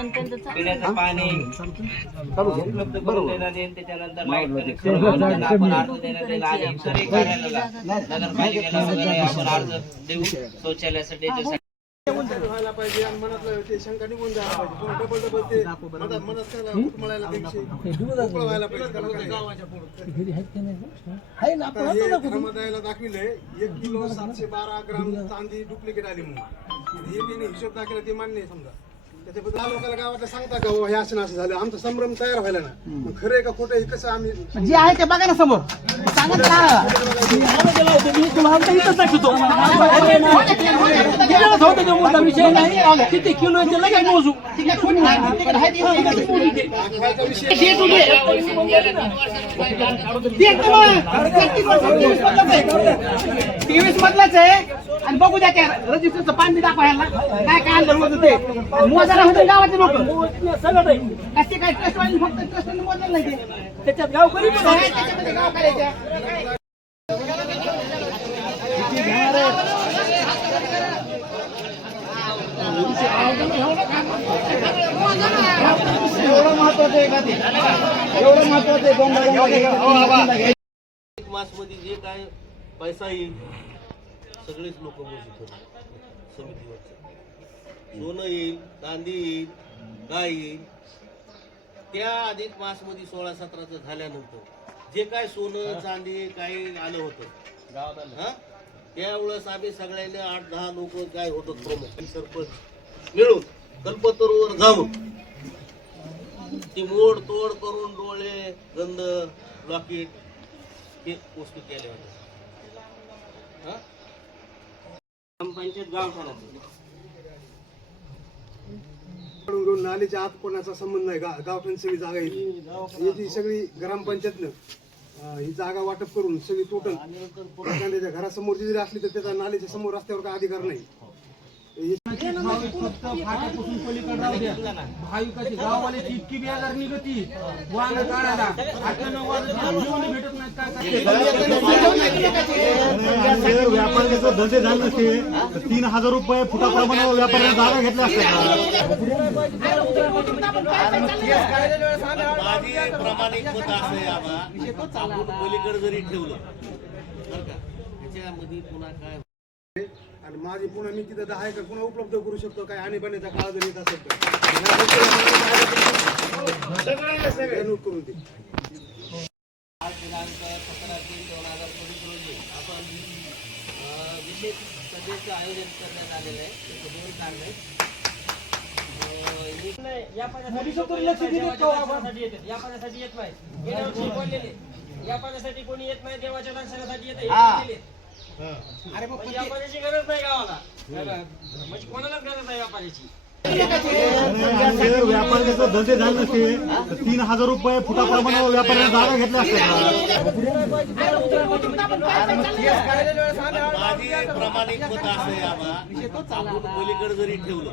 पिण्याचं पाणी उपलब्ध करून देण्यात येईल. त्याच्यानंतर लाईट कनेक्शन आपण अर्ज देण्यात येईल आणि इतरही कार्यालयाला नगरपालिकेला वगैरे आपण अर्ज देऊ शौचालयासाठी व्हायला पाहिजे आणि मनातलं ते शंका निघून जायला पाहिजे. पुन्हा डबल डबल ते मनात त्याला उठमळायला मोकळं व्हायला पाहिजे. गावाच्या पुढे धर्मदायाला दाखविलंय 1 किलो 712 ग्राम चांदी डुप्लिकेट आली म्हणून हे त्यांनी हिशोब दाखवला ते मान्य आहे. समजा त्याच्याबद्दल लोकांना गावातल्या सांगता का हे असं झालं आमचं संभ्रम तयार व्हायला ना मग खरं आहे का खोटं आहे कसं आम्ही जे आहे ते बघा ना समोर सांगत राहा. विषय नाही किती किलो लगेच मोजू तेवीस मधलाच आहे आणि बघू द्या त्या रजिस्टरचं पाणी दाखवायला काय काय अंदर होतं ते मोजायला होतं गावाचे लोक सगळं कसे काय ट्रस्टवाली फक्त ट्रस्टने मोजायला नाही ते त्याच्यात गावकरी पण आहे त्याच्यामध्ये गाव करायच्या एवढं महत्वाचं आहे का ते एवढं महत्वाचं आहे. मासमध्ये जे काय पैसा येईल सगळेच लोक मोजून समितीवरचं सोनं येईल चांदी येईल काय येईल त्या अधिक मासमध्ये 16-17 झाल्यानंतर जे काय सोनं चांदी काय आलं होतं गावात आलं त्यावेळेस आम्ही सगळ्यांनी 8-10 लोक काय होतं प्रमुख सरपंच मिळून कल्पतरूवर जाऊन ती मोड तोड करून डोळे गंध लॉकेट हे वस्तू केल्या होत्या. ग्रामपंचायत गाव घेऊन नालीच्या आत कोणाचा संबंध नाही. गावठाण सगळी जागा येते याची सगळी ग्रामपंचायतनं ही जागा वाटप करून सगळी टोटल एखाद्याच्या घरासमोरची जरी असली तर त्याचा नालीच्या समोर रस्त्यावर काय अधिकार नाही. फाट्यापासून पलीकडे राहू द्या भाविकाची गाववाल्याची इतकी बेजार निघती वांग काढायला 8-9 वाजता भेटत नाही काय व्यापाऱ्याचं धंदे झाले नसते 3000 रुपये फुटाप्रमाणे व्यापाऱ्याने जागा घेतल्या माझी प्रामाणिक मत असं आहे आपण पलीकडे जरी ठेवलं बरं का त्याच्यामध्ये पुन्हा काय आणि माझी पुन्हा मी तिथं 10 एकर पुन्हा उपलब्ध करू शकतो काय आणीबाणीचा काळ जर येत असेल तर सगळं नोट करून दे. आज दिनांक 17/3/2024 रोजी आपण विशेष सभेचं आयोजन करण्यात आलेलं आहे. त्याचं 2 कारण आहेत. या पाण्यासाठी येत नाही गेल्या वर्षी बोललेले या पाण्यासाठी कोणी येत नाही देवाच्या दर्शनासाठी येते अरे या पाण्याची गरज नाही गावाला म्हणजे कोणालाच गरज नाही या पाण्याची. व्यापाऱ्याचं धंदे झाले नसते 3000 रुपये फुटाप्रमाणे व्यापाऱ्याने जागा घेतल्या माझी प्रामाणिक मत असं आहे आपण पलीकडे जरी ठेवलं